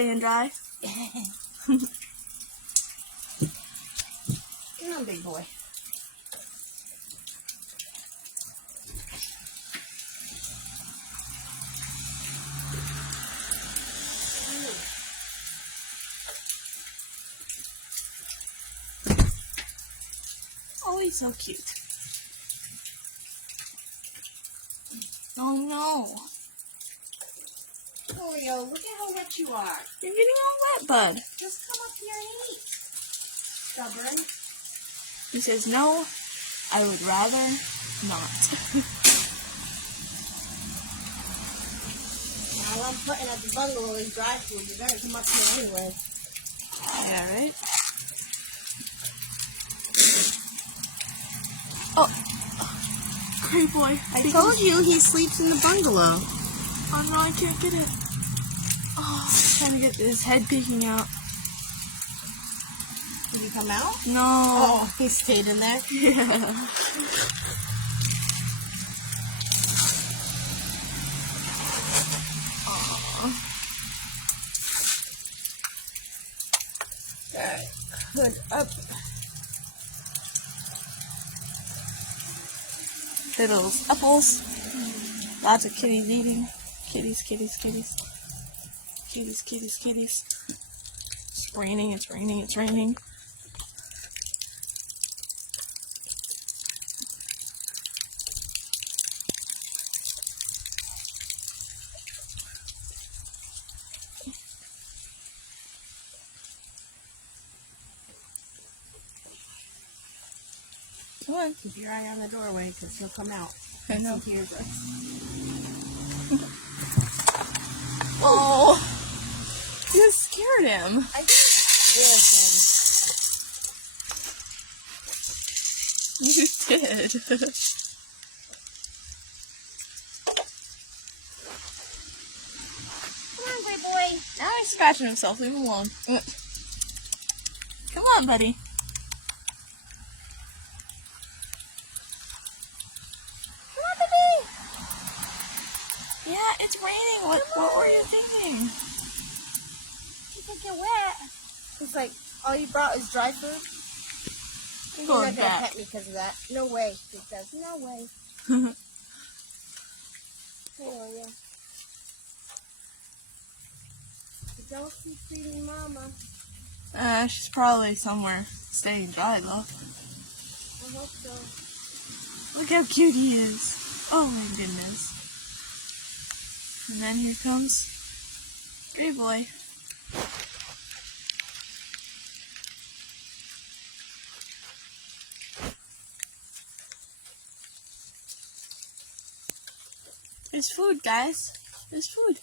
staying dry. Come on, big boy. Oh, he's so cute. Oh no. Julio, look at how wet you are. You're getting all wet, bud. Just come up here and eat. Stubborn. He says, no, I would rather not. Now I'm putting at the bungalow is dry food. You gotta come up here anyway. Yeah, right? Oh. Great boy. I told you he sleeps in the bungalow. Oh no, I can't get it. Oh, I'm trying to get his head peeking out. Did he come out? No. Oh, he stayed in there? Yeah. Alright, hood up. Little apples. Lots of kitties eating. Kitties, kitties, kitties. Kitties, kitties, kitties. It's raining, it's raining, it's raining. Come on. Keep your eye on the doorway because he'll come out. I know. He hears us. Oh, you scared him. I did. You did. Come on, great boy. Now he's scratching himself. Leave him alone. Come on, buddy. Come on, baby. Yeah, it's raining. What were you thinking? You think you're wet. It's like, all you brought is dry food? You're Going not going to back. pet me because of that. No way. He says, no way. Oh, yeah. Don't keep feeding Mama. She's probably somewhere staying dry, though. I hope so. Look how cute he is. Oh, my goodness. And then here comes Gray Boy. There's food, guys. There's food.